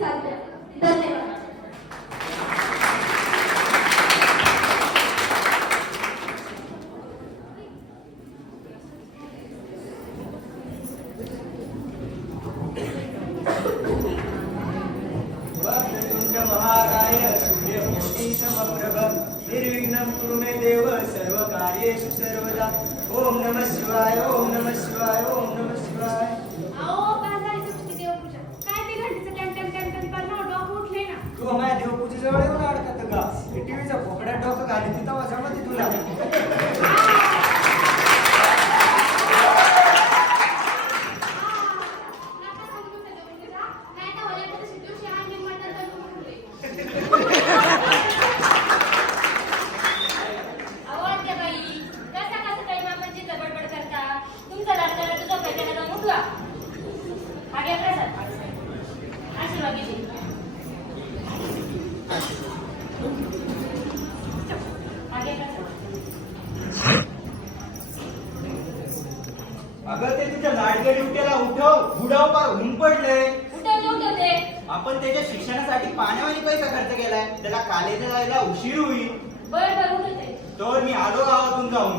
चालते धन्यवाद. आपण त्याच्या शिक्षणासाठी पाण्यावाणी पैसा खर्च केलाय त्याला कालेज जायला उशीर होईल. बरं तर मी आलो गावातून जाऊन.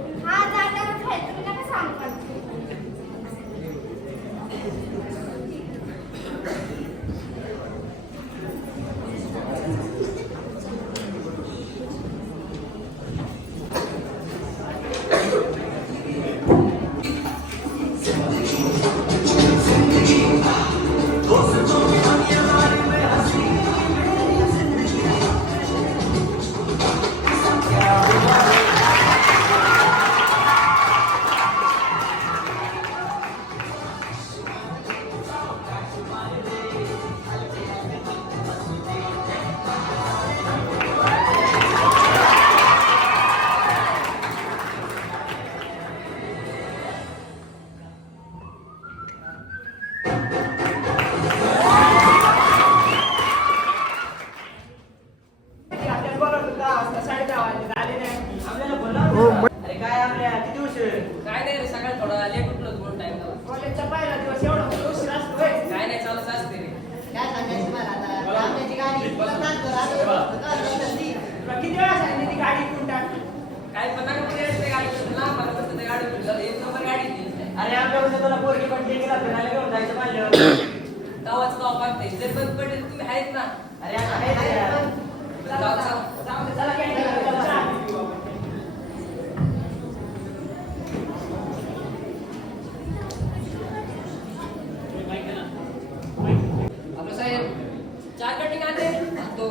ते लग्नाला बंद पडेल तुम्ही आहेत ना? अरे जाऊ दे, चला कॅन्टीनला साहेब चार कटिंग आले तो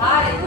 हाय.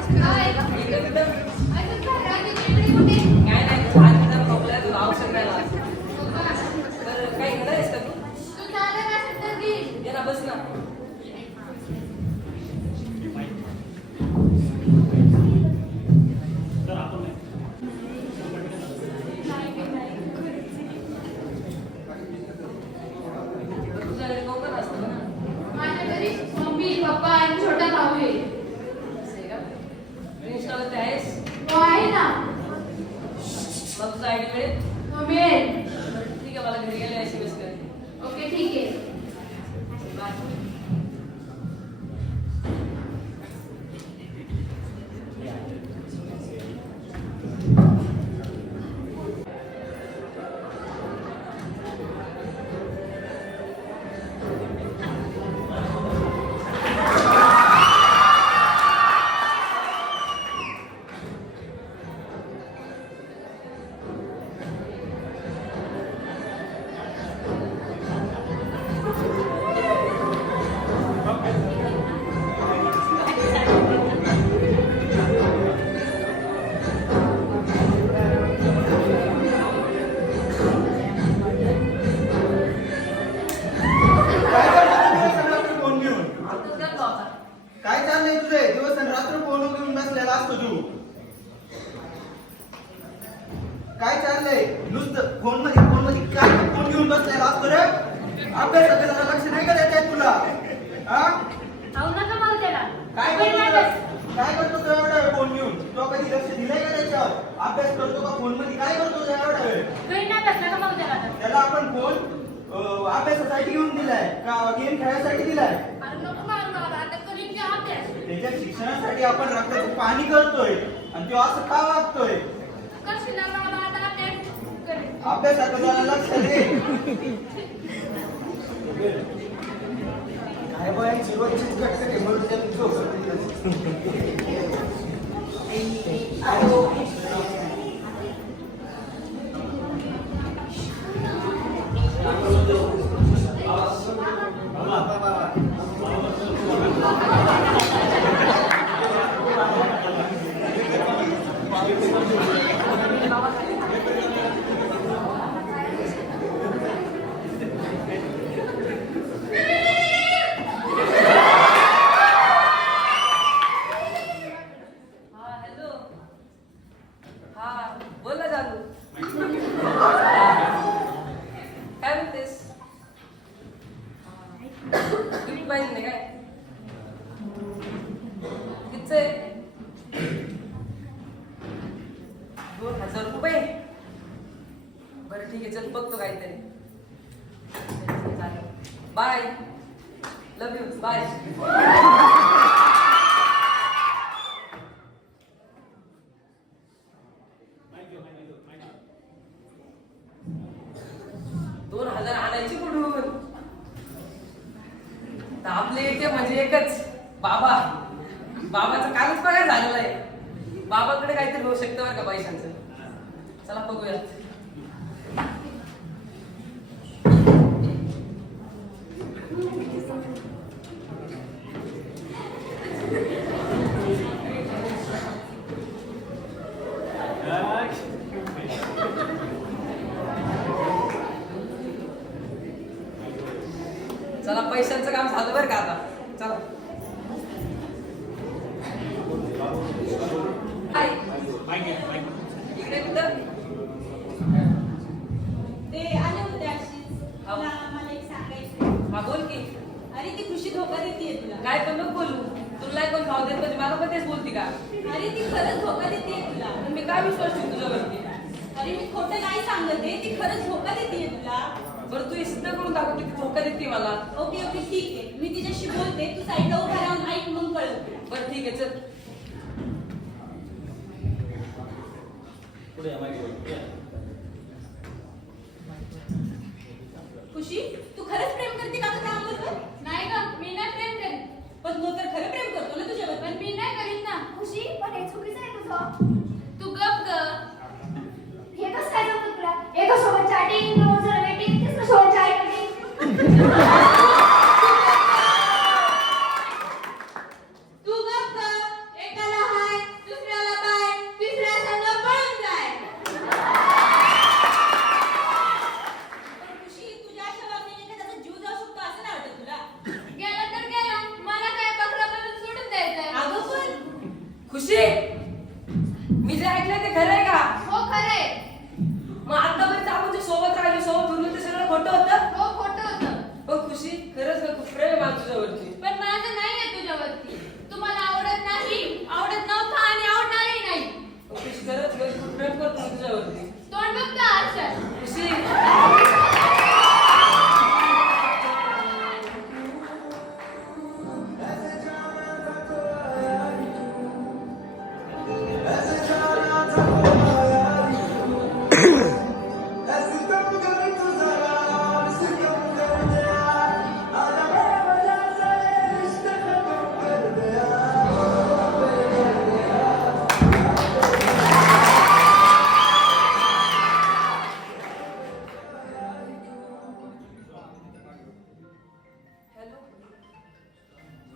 आयडीकडे मिळेल ठीक आहे मला घरी गेले एस एम करते. ओके ठीक आहे. करतो का? फोनमध्ये काय करतो? एवढा त्याला? आपण फोन अभ्यासासाठी घेऊन दिलाय का गेम खेळायसाठी दिलाय? त्याच्या शिक्षणासाठी आपण रक्ताचं पाणी करतोय आणि तो असं का वागतोय? कशी ना मला आता अभ्यास करेन. आई जरा लक्ष दे. काय बायांची रोजचीच घटते म्हणून त्यांनी ठीक आहे चल बघतो काहीतरी. बाय. लव यू बाय अरे ती खरंच धोका देते तुला. पण मी काय विश्वास ठेवू तुझ्यावरती? अरे मी खोटं नाही सांगते ती खरंच धोका देते तुला. बरं तू हे सिद्ध करून दाखव की धोका देते मला. ओके ओके ठीक आहे. मी तिच्याशी बोलते तू साईडला उभा राहून ऐक मग कळव बरं ठीक आहे चल. खुशी तू खरंच प्रेम करते का तुझ्या नाही का मी नाही प्रेम करेन पण तू तर खरं प्रेम करतो ना? नाही करीत ना? खुशी पण हे चुकीचं आहे तुझं. तू गप ग. हे कसं काय जमत तुला? एका सोबत चॅटिंग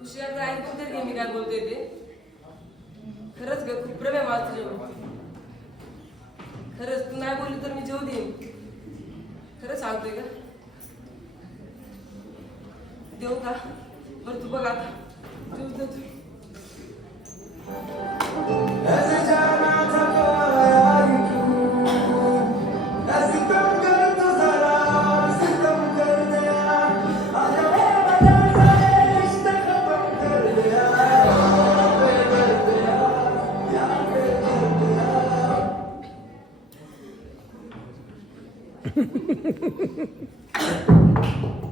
दुसऱ्याकडे ऐकून तरी ते मी काय बोलते ते? खरंच ग खूप प्रेम आहे मला तुझ्यावरती. खरंच तू नाही बोलली तर मी जेव देईन. खरंच सांगतोय का देऊ का? बरं तू बघा आता. Thank you.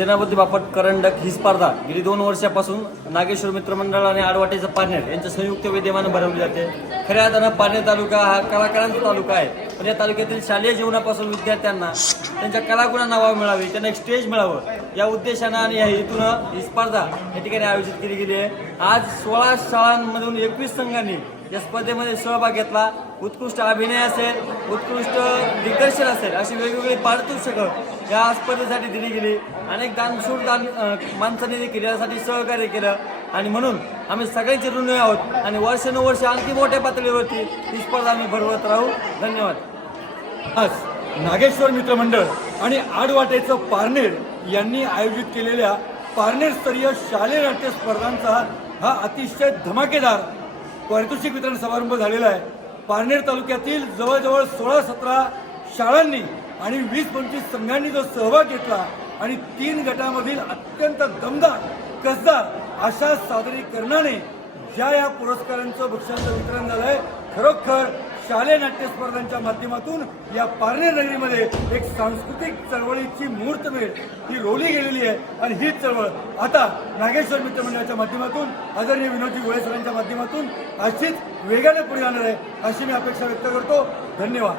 सेनापती बापट करंडक ही स्पर्धा गेली दोन वर्षापासून नागेश्वर मित्रमंडळ आणि आडवाटेचं पारनेर यांच्या संयुक्त विद्यमानं भरवली जाते. खऱ्या अर्थानं पारनेर तालुका हा कलाकारांचा तालुका आहे. पण या तालुक्यातील शालेय जीवनापासून विद्यार्थ्यांना त्यांच्या कलागुणांना वाव मिळावे त्यांना एक स्टेज मिळावं या उद्देशानं आणि या हेतूनं ही स्पर्धा या ठिकाणी आयोजित केली गेली आहे. आज सोळा शाळांमधून एकवीस संघांनी या स्पर्धेमध्ये सहभाग घेतला. उत्कृष्ट अभिनय असेल उत्कृष्ट दिग्दर्शन असेल अशी वेगवेगळी पारितोषिकं या स्पर्धेसाठी दिली गेली. अनेक दानशूर दान माणसांनी देखील यासाठी सहकार्य केलं. आणि म्हणून आम्ही सगळ्यांचे ऋणी आहोत. आणि वर्षानुवर्ष आणखी मोठ्या पातळीवरती ही स्पर्धा आम्ही भरवत राहू. धन्यवाद. आज नागेश्वर मित्रमंडळ आणि आडवाटेचं पारनेर यांनी आयोजित केलेल्या पारनेर स्तरीय शालेय नाट्य स्पर्धांचा हा अतिशय धमाकेदार पारितोषिक वितरण समारंभ झालेला आहे. पारनेर तालुक्यातील जवळजवळ सोळा सतरा शाळांनी आणि वीस पंचवीस संघांनी जो सहभाग घेतला आणि तीन गटामधील अत्यंत दमदार कसदार अशा सादरीकरणाने ज्या या पुरस्कारांचं भक्ष्यांचं वितरण झालंय खरोखर शालेय नाट्य स्पर्धांच्या माध्यमातून या पारनेर नगरीमध्ये एक सांस्कृतिक चळवळीची मुहूर्तमेढ ही रोवली गेलेली आहे आणि हीच चळवळ आता नागेश्वर मित्रमंडळाच्या माध्यमातून आदरणीय विनोदजी गोळे सरांच्या माध्यमातून अशीच वेगाने पुढे जाणार आहे अशी मी अपेक्षा व्यक्त करतो. धन्यवाद.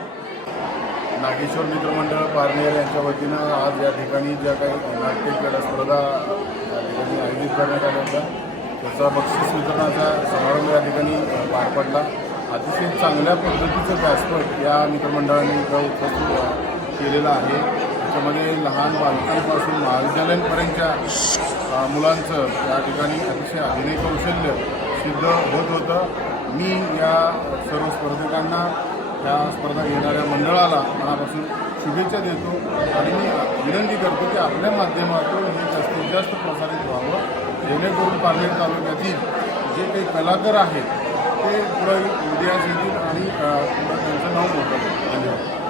नागेश्वर मित्रमंडळ पारनेर यांच्या वतीनं आज या ठिकाणी ज्या काही नाट्य क्रीडा स्पर्धा आयोजित करण्यात आल्या होत्या त्याचा बक्षीस वितरणाचा समारंभ या ठिकाणी पार पडला. अतिशय चांगल्या पद्धतीचं व्यासपीठ या मित्रमंडळाने इथं उपस्थित केलेलं आहे. त्याच्यामध्ये लहान बालकांपासून महाविद्यालयांपर्यंतच्या मुलांचं या ठिकाणी अतिशय अभिनय कौशल्य सिद्ध होत होतं. मी या सर्व स्पर्धकांना या स्पर्धा घेणाऱ्या मंडळाला मनापासून शुभेच्छा देतो आणि मी विनंती करतो की आपल्या माध्यमातून हे जास्तीत जास्त प्रसारित व्हावं जेणेकरून पारनेर तालुक्यातील जे काही कलाकार आहेत पुढे उद्या येतील आणि त्यांचं नाव मोठं धन्यवाद.